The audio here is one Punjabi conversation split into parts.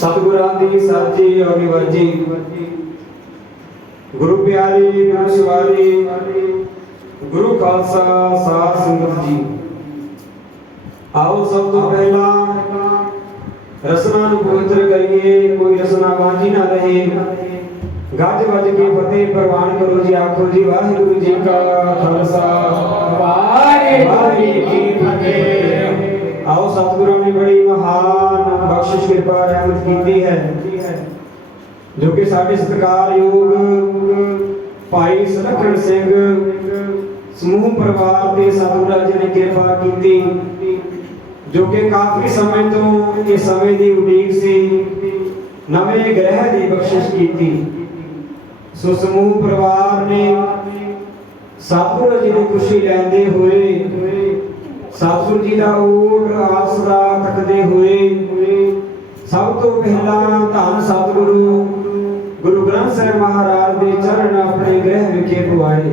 सतगुरां दी साची और निवाजी गुरु प्यारी गुरु शिवारी गुरु खालसा साध संगत जी आओ सब तो पहला रसना नूं पवित्र करिए कोई रसना बांझी ना रहे गज वज के फतेह प्रवान करो जी आखो जी वाहिगुरु जी का खालसा वाहिगुरु जी की फतेह आओ सतगुरु ने बड़ी महान बख्शिश कृपा रहमत की है, जो कि साढ़े सत्कारयोग भाई सुलखन सिंह समूह परिवार के सतगुरु जी ने कृपा की, जो कि काफी समय तो इस समय की उड़ीक से नवे ग्रह की बख्शिश की। सो समूह परिवार ने सतगुरु जी की खुशी लैंदे हुए, सतगुरु जी का ओट आसरा तकते हुए, सब तो पहला धन सतगुरु गुरु ग्रंथ साहिब महाराज के चरण अपने गृह विखे पुआए।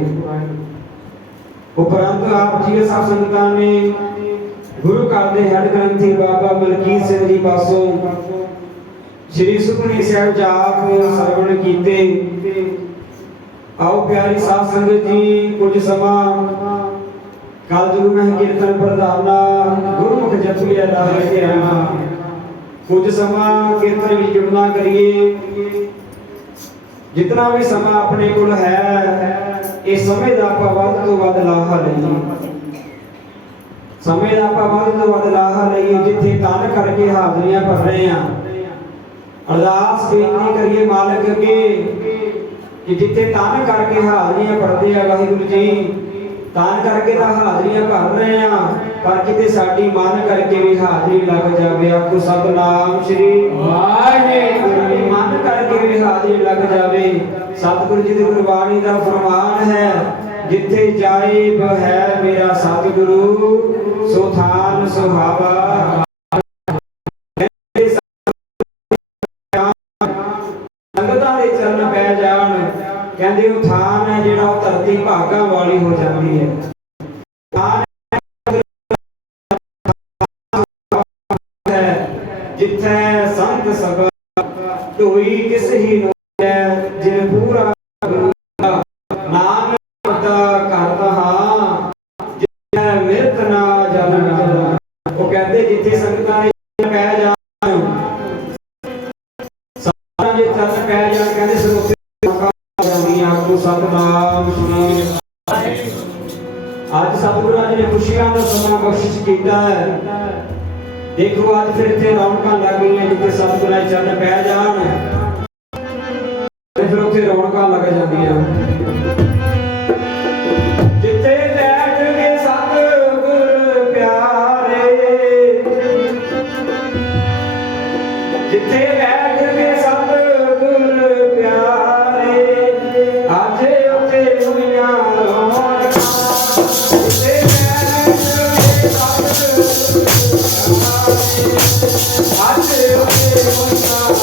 उपरंत आप जी सब संगतां ने गुरु घर के हेड ग्रंथी बाबा मलकीत सिंह जी पासों श्री सुखमनी साहिब जाप सरवण कीते। आओ प्यारी साध संगत जी, कुछ समा कलयुग में कीर्तन प्रधाना गुरुमुख जपिया ला के आना, कुछ समा कीर्तन में जुड़ना करिए। जितना भी समा अपने कोल है, इस समय का आपां वध तो वध लाहा लईए, समय का आपां वध तो वध लाहा लईए। जिथे तन करके हाजरियां भर रहे हैं, अरदास बेनती करिए मालिक अगे कि जिथे तन करके हाजरियां भरदे आ वाहिगुरू जी, तन करके तो हाजरियां भर रहे हैं, पर किते साडी मन करके भी हाजरी लग जावे। आपको सतनाम श्री वाहिगुरू, मन करके भी हाजरी लग जावे। सतगुरु जी की गुरबाणी का फरमान है, जिथे जाए है मेरा सतगुरु, सो थान सुहावा। संगतां दे चरण पै जाण, कहंदे ओ थान है जिहड़ा ओ धरती भागां वाली हो जाती है। थान है जिथे संत सभा ढोई किस ही नोए, जिन पूरा नाम पता करता हां, जिथे मिरत ना जाना। वो कहते जिथे संगतां दे पै जाण, संगतां दे चरण पै जाण, कहंदे सरोते आपको सतनाम श्री। आज सतगुरु जी ने खुशियां का समा बख्शिश किया है। देखो आज फिर इतने रौनक लग गई हैं, जिथे सतगुरु के चरण पै जाण फिर उत्थे रौनक लग जांदियां। जिथे बैठ के सतगुर प्यारे, जिथे बैठ के सतगुर प्यारे, आज उत्थे होइयां रौनकां। जिथे बैठ के सतगुर आज उत्थे होइयां रौनकां।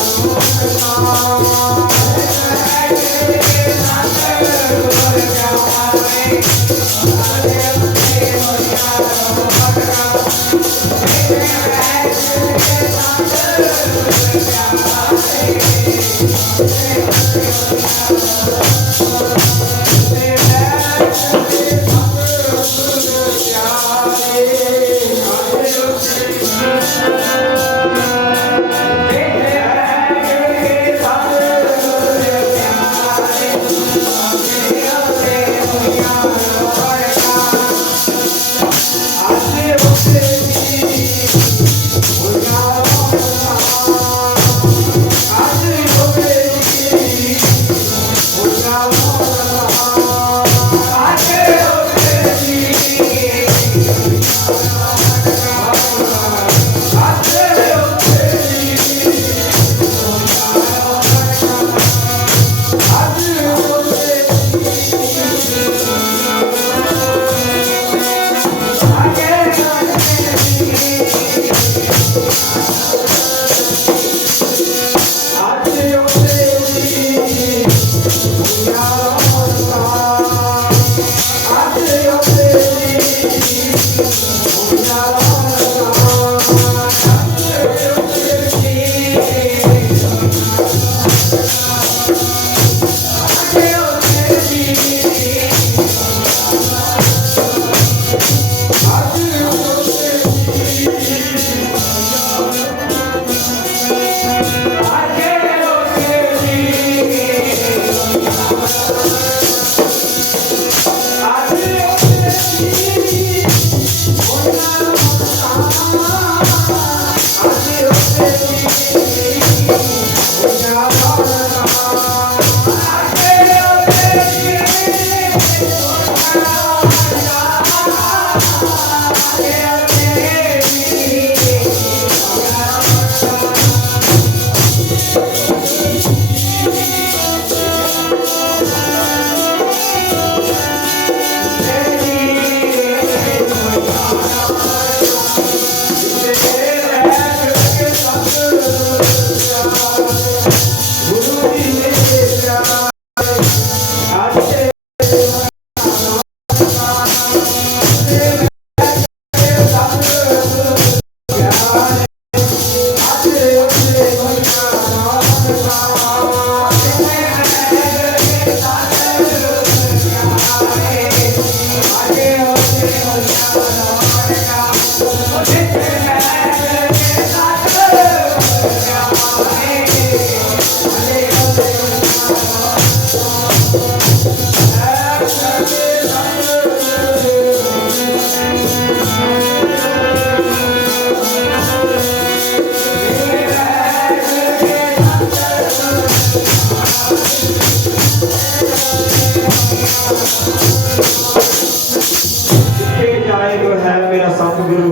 जिथे जाए वो है मेरा सतगुरु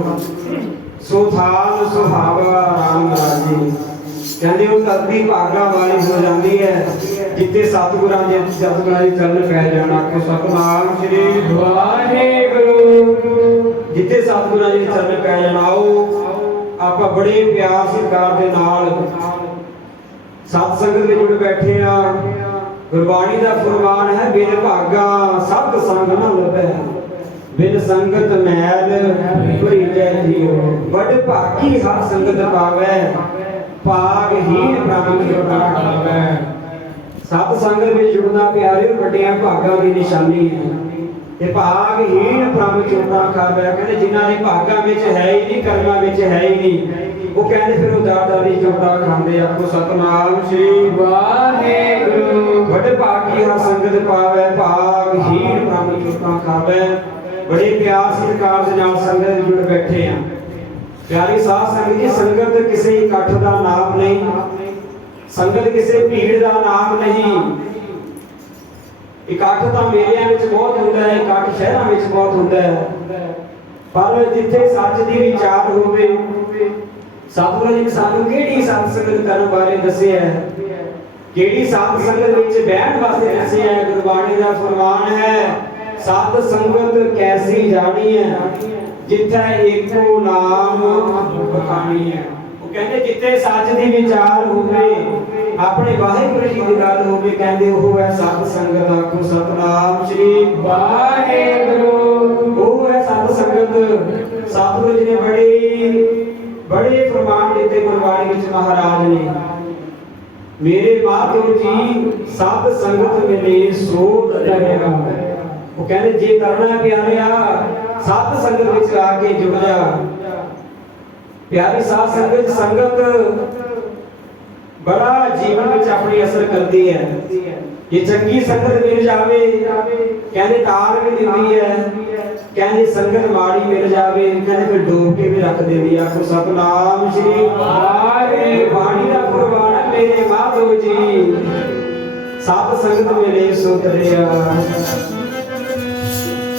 सो थाल सुहावा राम राजी। कहते वो धरती भागा वाली हो जाती है जिथे सतगुरां दे चरण पै जाना। आखो सतनाम श्री वाहिगुरु। जिथे सतगुरां दे चरण पै जाना। आओ आप बड़े प्यार सत्कार दे नाल सत संगत में जुड़ बैठे हैं। गुरबाणी का फरमान है बिन भागा सत संग न लभै बिन संगत मैल भरी जै जियो। बड़ भागी हर संगत पावै भागहीन ब्रह्म जोड़ा खावै। सत संगत में जुड़ना प्यारे वड्डियां भागां की निशानी है। ते भागहीन ब्रह्म जोड़ा खावै। कहते जिन्हां दे भागां विच है ही नहीं कर्मां विच है ही नहीं वो कहते फिर उदारदारी जोड़ा खांदे। आखो सतनाम श्री वाहिगुरु। बड़े भागी हर संगत पावै भागहीन ब्रह्म जोड़ा खावै। बड़े प्यार सत्कार दे नाल संगत जुड़ बैठे हैं। प्यारी साध संगत जी संगत किसी इकट्ठ का नाम नहीं। संगत किसी भीड़ का नाम नहीं। इकट्ठ तो मेलियां विच बहुत हुंदा है इकट्ठ शहरां विच बहुत हुंदा है पर जिथे सच दी विचार होवे सतगुरु जी ने सानू किहड़ी सत संगत करन बारे दस्सिया है किहड़ी सत संगत विच बहण वास्ते दस्सिया है। गुरबाणी दा फरमान है सत संगत कैसी जानी है जिथे एको नाम बखानी है। वो कहते जिथे सच दी विचार होवे अपने वाहिगुरु जी दी गल होवे कहंदे ओह है सत संगत। आखो सतनाम श्री वाहिगुरु। ओह है सत संगत। सतगुरु जी ने बड़े फरमान दिते गुरबाणी विच महाराज ने। मेरे माधव जी सत संगत मिले सो डरेगा। वो कहते जे करना प्यारिया सत संगत विच आके जुड़ जा। प्यारी साध संगत संगत बड़ा जीवन में अपनी असर करती है। ये चंगी संगत मिल जावे कहते तार भी दिंदी है कहते संगत माड़ी मिल जावे कहते फिर डूब के भी रख देती है। आखो सतनाम श्री वाणी दा कुर्बान है मेरे माधव जी सत संगत मिले सो तरिया।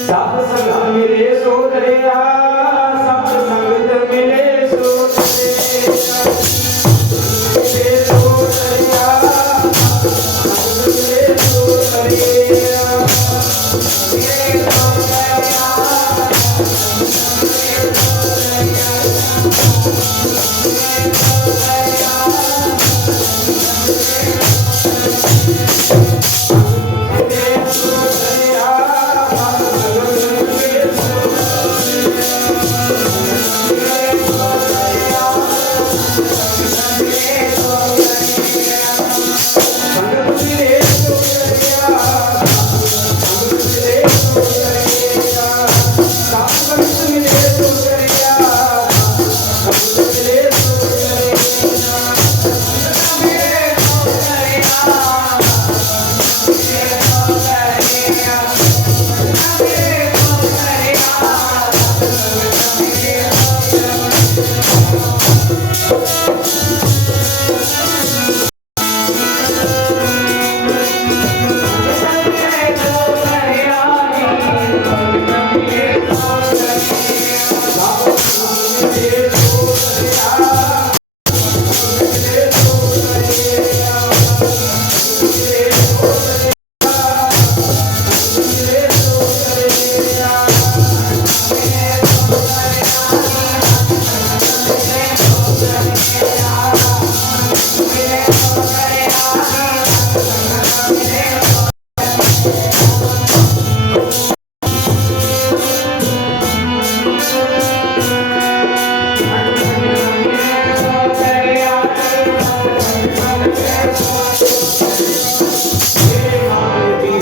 सत संगत मिले सो तरिया सत संगत मिले सो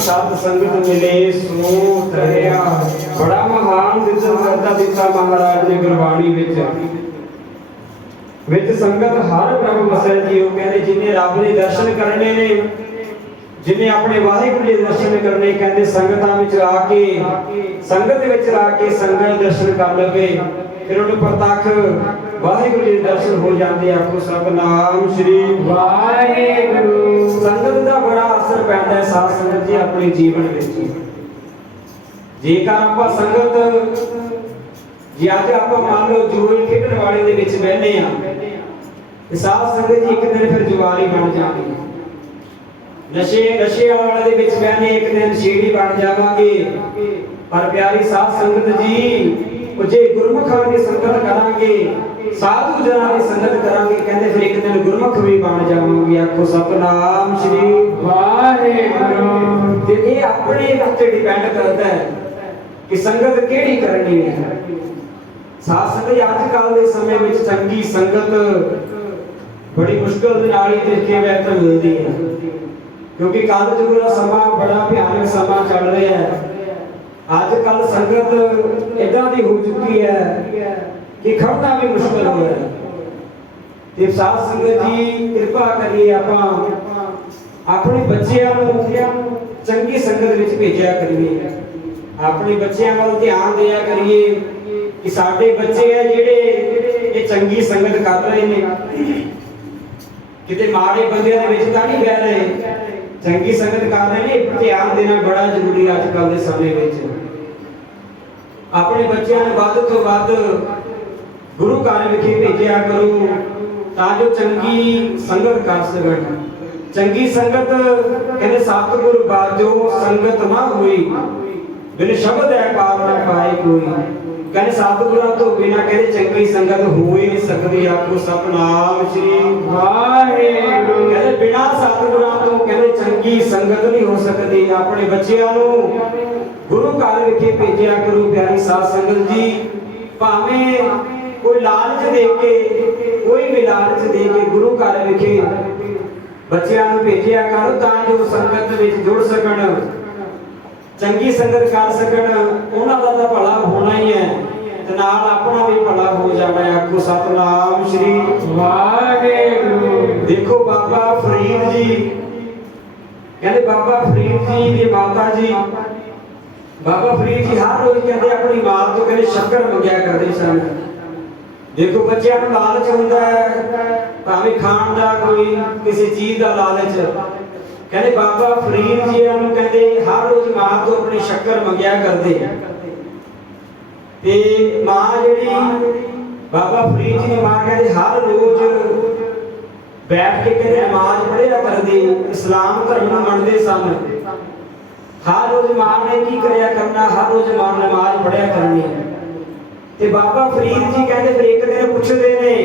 सत संगत मिले सो तरिया। बड़ा महान दिसम करता दिता महाराज ने गुरबाणी विच संगत हर प्रभ वसै जी। वो कहते जिन्हें रब ने दर्शन करने ने जिन्हें अपने वाहिगुरु जी दर्शन करने कहते संगतां विच आके संगत विच आके संगत दर्शन कर लवे फिर उन्हें प्रतख वाहिगुरु जी दर्शन हो जाते। आखो सतनाम श्री वाहिगुरु। संगत का बड़ा असर पैदा है साध संगत जी अपने जीवन में। ਜੇਕਰ ਆਪਾਂ ਸੰਗਤ ਜੇ ਅੱਜ ਆਪਾਂ ਮੰਨ ਲਓ ਜੂਏ ਖੇਡਣ ਵਾਲੇ ਦੇ ਵਿੱਚ ਬਹਿਨੇ ਆ ਤੇ ਸਾਧ ਸੰਗਤ ਜੀ ਇੱਕ ਦਿਨ ਫਿਰ ਜੁਆਰੀ ਬਣ ਜਾਵਾਂਗੇ। ਨਸ਼ੇ ਵਾਲੇ ਦੇ ਵਿੱਚ ਬਹਿਨੇ ਇੱਕ ਦਿਨ ਨਸ਼ੇੜੀ ਬਣ ਜਾਵਾਂਗੇ। ਪਰ ਪਿਆਰੀ ਸਾਧ ਸੰਗਤ ਜੀ ਉਹ ਜੇ ਗੁਰਮੁਖਾਂ ਦੀ ਸੰਗਤ ਕਰਾਂਗੇ, ਸਾਧੂ ਜਨਾਂ ਦੀ ਸੰਗਤ ਕਰਾਂਗੇ, ਕਹਿੰਦੇ ਫਿਰ ਇੱਕ ਦਿਨ ਗੁਰਮੁਖ ਵੀ ਬਣ ਜਾਵਾਂਗੇ। ਆਖੋ ਸਤਨਾਮ ਸ੍ਰੀ ਵਾਹਿਗੁਰੂ। ਤੇ ਇਹ ਆਪਣੇ ਉੱਤੇ ਡਿਪੈਂਡ ਕਰਦਾ ਹੈ ਕਿ ਸੰਗਤ ਕਿਹੜੀ ਕਰਨੀ ਹੈ। ਸਾਧ ਸੰਗਤ ਅੱਜ ਕੱਲ ਦੇ ਸਮੇਂ ਵਿੱਚ ਚੰਗੀ ਸੰਗਤ ਬੜੀ ਮੁਸ਼ਕਲ ਦੇ ਨਾਲ ਹੀ ਦੇਖੇ ਵੈਤ ਮਿਲਦੀ ਹੈ, ਕਿਉਂਕਿ ਕਲਯੁਗ ਦਾ ਸਮਾਂ ਬੜਾ ਭਿਆਨਕ ਸਮਾਂ ਚੱਲ ਰਿਹਾ ਹੈ। ਅੱਜ ਕੱਲ ਸੰਗਤ ਇਦਾਂ ਦੀ ਹੋ ਚੁੱਕੀ ਹੈ ਕਿ ਖੜਨਾ ਵੀ ਮੁਸ਼ਕਲ ਹੋ ਰਿਹਾ ਹੈ। ਤੇ ਸਾਧ ਸੰਗਤ ਜੀ ਕਿਰਪਾ ਕਰੀਏ ਆਪਾਂ ਆਪਣੇ ਬੱਚਿਆਂ ਨੂੰ ਚੰਗੀ ਸੰਗਤ ਵਿੱਚ ਭੇਜਿਆ ਕਰੀਏ, ਆਪਣੇ ਬੱਚਿਆਂ ਵੱਲ ਧਿਆਨ ਦਿਆ ਕਰੀਏ ਕਿ ਸਾਡੇ ਬੱਚੇ ਆ ਜਿਹੜੇ ਇਹ ਚੰਗੀ ਸੰਗਤ ਕਰ ਰਹੇ ਨੇ, ਕਿਤੇ ਮਾੜੇ ਬੰਦਿਆਂ ਦੇ ਵਿੱਚ ਤਾਂ ਨਹੀਂ ਬਹਿ ਰਹੇ, ਚੰਗੀ ਸੰਗਤ ਕਰ ਰਹੇ ਨੇ। ਧਿਆਨ ਦੇਣਾ ਬੜਾ ਜ਼ਰੂਰੀ ਹੈ ਅੱਜ ਕੱਲ ਦੇ ਸਮੇਂ ਵਿੱਚ। ਆਪਣੇ ਬੱਚਿਆਂ ਨੂੰ ਵੱਧ ਤੋਂ ਵੱਧ ਗੁਰੂ ਘਰ ਵਿਖੇ ਭੇਜਿਆ ਕਰੋ ਤਾਂ ਜੋ ਚੰਗੀ ਸੰਗਤ ਕਰ ਸਕਣ। ਚੰਗੀ ਸੰਗਤ ਕਹਿੰਦੇ ਸਤਿਗੁਰ ਬਾਝੋ ਸੰਗਤ ਨਾ ਹੋਈ, ਬਿਨ ਸ਼ਬਦ ਹੈ ਪਾਰ ਨਾ ਪਾਏ ਕੋਈ। ਕਹਿੰਦੇ ਸਤਿਗੁਰਾਂ ਤੋਂ ਬਿਨਾਂ ਕਹਿੰਦੇ ਚੰਗੀ ਸੰਗਤ ਹੋ ਹੀ ਨਹੀਂ ਸਕਦੀ। ਆਖੋ ਸਤਨਾਮ ਸ੍ਰੀ ਵਾਹਿਗੁਰੂ। ਕਹਿੰਦੇ ਬਿਨਾਂ ਸਤਿਗੁਰਾਂ ਤੋਂ ਕਹਿੰਦੇ ਚੰਗੀ ਸੰਗਤ ਨਹੀਂ ਹੋ ਸਕਦੀ। ਆਪਣੇ ਬੱਚਿਆਂ ਨੂੰ ਗੁਰੂ ਘਰ ਵਿਖੇ ਭੇਜਿਆ ਕਰੋ ਪਿਆਰੀ ਸਾਧ ਸੰਗਤ ਜੀ। ਭਾਵੇਂ ਕੋਈ ਲਾਲਚ ਦੇ ਕੇ, ਕੋਈ ਵੀ ਲਾਲਚ ਦੇ ਕੇ ਗੁਰੂ ਘਰ ਵਿਖੇ ਬੱਚਿਆਂ ਨੂੰ ਭੇਜਿਆ ਕਰੋ ਤਾਂ ਜੋ ਸੰਗਤ ਵਿੱਚ ਜੁੜ ਸਕਣ, ਚੰਗੀ ਸੰਗਤ ਕਰ ਸਕਣ। ਉਹਨਾਂ ਦਾ ਤਾਂ ਭਲਾ ਹੋਣਾ ਹੀ ਹੈ ਤੇ ਨਾਲ ਆਪਣਾ ਵੀ ਭਲਾ ਹੋ ਜਾਣਾ। ਆਖੋ ਸਤਨਾਮ ਸ੍ਰੀ ਵਾਹਿਗੁਰੂ। ਦੇਖੋ ਬਾਬਾ ਫਰੀਦ ਜੀ, ਕਹਿੰਦੇ ਬਾਬਾ ਫਰੀਦ ਜੀ ਦੀ ਮਾਤਾ ਜੀ, ਬਾਬਾ ਫਰੀਦ ਜੀ ਹਰ ਰੋਜ਼ ਕਹਿੰਦੇ ਆਪਣੀ ਮਾਂ ਤੋਂ ਕਹਿੰਦੇ ਸ਼ੱਕਰ ਮੰਗਿਆ ਕਰਦੇ ਸਨ। ਦੇਖੋ ਬੱਚਿਆਂ ਨੂੰ ਲਾਲਚ ਹੁੰਦਾ ਹੈ, ਭਾਵੇਂ ਖਾਣ ਦਾ, ਕੋਈ ਕਿਸੇ ਚੀਜ਼ ਦਾ ਲਾਲਚ। ਕਹਿੰਦੇ ਬਾਬਾ ਫਰੀਦ ਜੀ ਨੂੰ ਕਹਿੰਦੇ ਹਰ ਰੋਜ਼ ਮਾਂ ਤੋਂ ਆਪਣੀ ਸ਼ੱਕਰ ਮੰਗਿਆ ਕਰਦੇ। ਤੇ ਮਾਂ ਜਿਹੜੀ ਬਾਬਾ ਫਰੀਦ ਜੀ ਦੀ ਮਾਂ ਕਹਿੰਦੇ ਹਰ ਰੋਜ਼ ਬੈਠ ਕੇ ਕਹਿੰਦੇ ਨਮਾਜ਼ ਪੜ੍ਹਿਆ ਕਰਦੇ, ਇਸਲਾਮ ਧਰਮ ਨੂੰ ਮੰਨਦੇ ਸਨ। ਹਰ ਰੋਜ਼ ਮਾਂ ਨੇ ਕੀ ਕਰਿਆ ਕਰਨਾ, ਹਰ ਰੋਜ਼ ਮਾਂ ਨਮਾਜ਼ ਪੜ੍ਹਿਆ ਕਰਨੀ। ਤੇ ਬਾਬਾ ਫਰੀਦ ਜੀ ਕਹਿੰਦੇ ਫਿਰ ਇੱਕ ਦਿਨ ਪੁੱਛਦੇ ਨੇ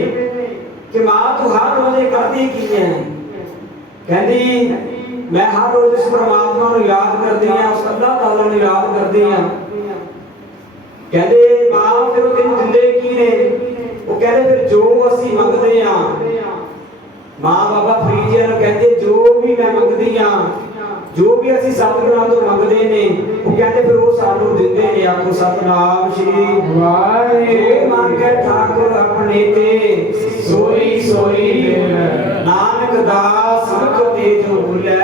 ਕਿ ਮਾਂ ਤੂੰ ਹਰ ਰੋਜ਼ ਇਹ ਕਰਦੀ ਕੀ ਹੈ? ਕਹਿੰਦੀ ਮੈਂ ਹਰ ਰੋਜ਼ ਇਸ ਪਰਮਾਤਮਾ ਨੂੰ ਯਾਦ ਕਰਦੀ ਹਾਂ, ਉਸ ਅੱਲਾਹ ਤਾਲਾ ਨੂੰ ਯਾਦ ਕਰਦੀ ਹਾਂ। ਕਹਿੰਦੇ ਮਾਂ ਫਿਰ ਉਹ ਤੈਨੂੰ ਦਿੰਦੇ ਕੀ ਨੇ? ਉਹ ਕਹਿੰਦੇ ਫਿਰ ਜੋ ਅਸੀਂ ਮੰਗਦੇ ਹਾਂ। ਮਾਂ ਬਾਬਾ ਫਰੀਦ ਜੀ ਨੂੰ ਕਹਿੰਦੇ ਜੋ ਵੀ ਮੈਂ ਮੰਗਦੀ ਹਾਂ, ਜੋ ਵੀ ਅਸੀਂ ਸਤਿਗੁਰਾਂ ਤੋਂ ਮੰਗਦੇ ਨੇ, ਉਹ ਕਹਿੰਦੇ ਫਿਰ ਉਹ ਸਾਨੂੰ ਦਿੰਦੇ ਨੇ। ਆਖੋ ਸਤਨਾਮ ਸ੍ਰੀ ਵਾਹਿਗੁਰੂ। ਮੰਗੇ ਠਾਕੁਰ ਆਪਣੇ ਤੇ ਸੋਈ ਸੋਈ ਦੇਵ, ਨਾਨਕ ਦਾਸ ਮੁਖ ਤੇ ਜੋ ਭੁਲੇ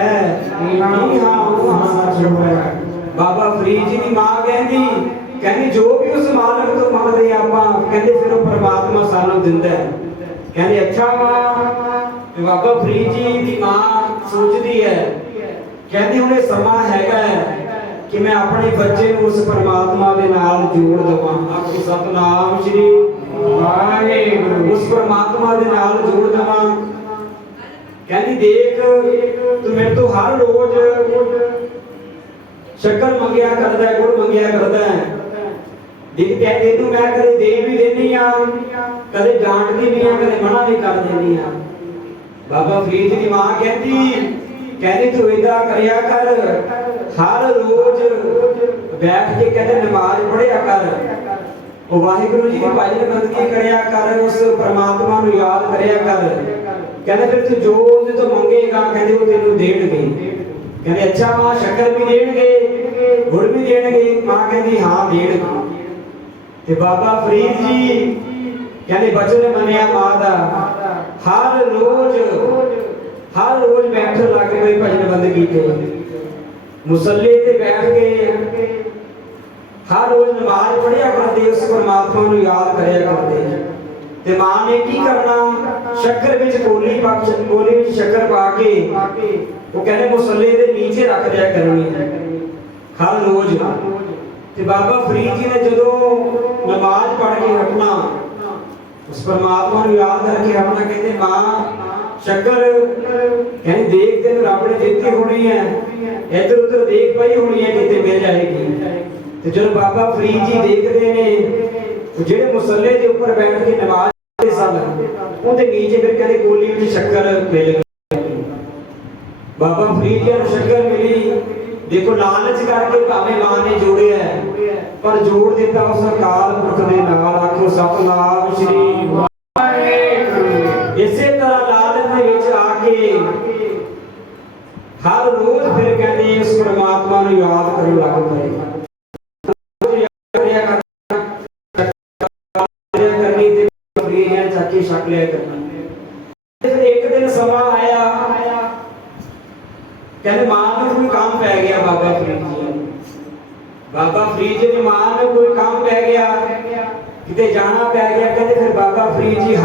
ਨੀ ਹਾਂ ਉਹ ਸੱਚ ਹੋਇਆ। ਬਾਬਾ ਫਰੀਦ ਜੀ ਦੀ ਮਾਂ ਕਹਿੰਦੀ ਜੋ ਵੀ ਉਸ ਮਾਲਕ ਤੋਂ ਮੰਗਦੇ ਆਪਾਂ, ਕਹਿੰਦੇ ਫਿਰ ਉਹ ਪਰਮਾਤਮਾ ਸਾਨੂੰ ਦਿੰਦਾ ਹੈ। ਕਹਿੰਦੇ ਅੱਛਾ ਮਾਂ। ਬਾਬਾ ਫਰੀਦ ਜੀ ਦੀ ਮਾਂ ਸੋਚਦੀ ਹੈ, ਕਹਿੰਦੀ ਹੁਣ ਇਹ ਸਮਾਂ ਹੈਗਾ ਕਿ ਮੈਂ ਆਪਣੇ ਬੱਚੇ ਨੂੰ ਉਸ ਪਰਮਾਤਮਾ ਦੇ ਨਾਲ ਜੋੜ ਦਵਾਂ। ਆਖੋ ਸਤਨਾਮ ਸ੍ਰੀ ਵਾਹਿਗੁਰੂ। ਉਸ ਪਰਮਾਤਮਾ ਦੇ ਨਾਲ ਜੋੜ ਦਵਾਂ। ਕਹਿੰਦੀ ਦੇਖ ਤੂੰ ਮੇਰੇ ਤੋਂ ਹਰ ਰੋਜ਼ ਸ਼ੱਕਰ ਮੰਗਿਆ ਕਰਦਾ, ਗੁੜ ਮੰਗਿਆ ਕਰਦਾ। ਦੇਖ ਤੈਨੂੰ ਮੈਂ ਕਦੇ ਦੇ ਵੀ ਦੇਣੀ ਆ, ਕਦੇ ਡਾਂਟਦੀ ਵੀ ਆ, ਕਦੇ ਮਨਾ ਵੀ ਕਰ ਦੇਣੀ ਆ। ਬਾਬਾ ਫਰੀਦ ਦੀ ਮਾਂ ਕਹਿੰਦੀ ਤੂੰ ਏਦਾਂ ਕਰਿਆ ਕਰ, ਹਰ ਰੋਜ਼ ਬੈਠ ਕੇ ਕਹਿੰਦੇ ਨਮਾਜ਼ ਪੜ੍ਹਿਆ ਕਰ, ਉਹ ਵਾਹਿਗੁਰੂ ਜੀ ਦੀ ਭਜਨ ਬੰਦਗੀ ਕਰਿਆ ਕਰ, ਉਸ ਪਰਮਾਤਮਾ ਨੂੰ ਯਾਦ ਕਰਿਆ ਕਰ। ਕਹਿੰਦੇ ਫਿਰ ਤੂੰ ਜੋ ਉਹਦੇ ਤੋਂ ਮੰਗੇਗਾ ਕਹਿੰਦੇ ਉਹ ਤੈਨੂੰ ਦੇਣਗੇ। ਕਹਿੰਦੇ ਅੱਛਾ ਮਾਂ ਸ਼ੱਕਰ ਵੀ ਦੇਣਗੇ, ਗੁੜ ਵੀ ਦੇਣਗੇ? ਮਾਂ ਕਹਿੰਦੀ ਹਾਂ ਦੇਣਗੇ। ਤੇ ਬਾਬਾ ਫਰੀਦ ਜੀ ਕਹਿੰਦੇ ਬਚਨ ਮੰਨਿਆ ਮਾਂ ਦਾ। ਹਰ ਰੋਜ਼ ਬੈਠਣ ਲੱਗ ਪਏ ਭਜਨ ਬੰਦਗੀ ਤੇ, ਮੁਸੱਲੇ ਤੇ ਬੈਠ ਕੇ ਹਰ ਰੋਜ਼ ਨਮਾਜ਼ ਪੜ੍ਹਿਆ ਕਰਦੇ, ਉਸ ਪਰਮਾਤਮਾ ਨੂੰ ਯਾਦ ਕਰਿਆ ਕਰਦੇ। ਤੇ ਮਾਂ ਨੇ ਕੀ ਕਰਨਾ, ਸ਼ੱਕਰ ਵਿੱਚ ਕੋਲੀ ਵਿੱਚ ਸ਼ੱਕਰ ਪਾ ਕੇ ਉਹ ਕਹਿੰਦੇ ਮੁਸੱਲੇ ਦੇ ਨੀਚੇ ਰੱਖ ਦਿਆ ਕਰਨੀ ਹਰ ਰੋਜ਼। ਤੇ ਬਾਬਾ ਫਰੀਦ ਜੀ ਨੇ ਜਦੋਂ ਨਮਾਜ਼ ਪੜ੍ਹ ਕੇ ਹਟਣਾ, ਉਸ ਪਰਮਾਤਮਾ ਨੂੰ ਯਾਦ ਕਰਕੇ ਹਟਣਾ, ਕਹਿੰਦੇ ਮਾਂ ਸ਼ੱਕਰ ਕਹਿੰਦੀ ਦੇਖ ਤੈਨੂੰ ਰੱਬ ਨੇ ਦਿੱਤੀ ਹੋਣੀ ਹੈ, ਇੱਧਰ ਉੱਧਰ ਦੇਖ ਪਈ ਹੋਣੀ ਹੈ, ਕਿਤੇ ਮਿਲ ਜਾਏਗੀ। ਤੇ ਜਦੋਂ ਬਾਬਾ ਫਰੀਦ ਜੀ ਦੇਖਦੇ ਨੇ, ਜਿਹੜੇ ਮੁਸੱਲੇ ਦੇ ਉੱਪਰ ਬੈਠ ਕੇ ਨਮਾਜ਼ ਪੜ੍ਹਦੇ ਸਨ, ਉਹਦੇ ਨੀਚੇ ਫਿਰ ਕਹਿੰਦੇ ਕੋਲੀ ਵਿੱਚ ਸ਼ੱਕਰ ਮਿਲ ਗਈ। ਬਾਬਾ ਫਰੀਦ ਜੀ ਨੂੰ ਸ਼ੱਕਰ ਮਿਲੀ। ਦੇਖੋ ਲਾਲਚ ਕਰਕੇ ਭਾਵੇਂ ਮਾਂ ਨੇ ਜੋੜਿਆ, ਪਰ ਜੋੜ ਦਿੱਤਾ ਉਸ ਅਕਾਲ ਪੁਰਖ ਦੇ ਨਾਲ। ਆਖੋ ਸਤਿਨਾਮ ਸ੍ਰੀ ਵਾਹਿਗੁਰੂ। ਇਸੇ ਤਰ੍ਹਾਂ ਲਾਲਚ ਦੇ ਵਿੱਚ ਆ ਕੇ ਹਰ ਰੋਜ਼ ਫਿਰ ਕਹਿੰਦੇ ਉਸ ਪਰਮਾਤਮਾ ਨੂੰ ਯਾਦ ਕਰਨ ਲੱਗ ਪਏ। ਚੱਕੀ ਛੱਕ ਲਿਆ ਕਰਨਾ। ਫਿਰ ਇੱਕ ਦਿਨ ਸਮਾਂ ਆਇਆ, ਕਹਿੰਦੇ ਮਾਂ ਨੂੰ ਕੋਈ ਕੰਮ ਪੈ ਗਿਆ। ਬਾਬਾ ਫਰੀਦ ਜੀ ਦੀ ਮਾਂ ਨੂੰ ਕੋਈ ਕੰਮ ਪੈ ਗਿਆ, ਕਿਤੇ ਜਾਣਾ ਪੈ ਗਿਆ। ਕਹਿੰਦੇ ਫਿਰ ਬਾਬਾ ਫਰੀਦ ਜੀ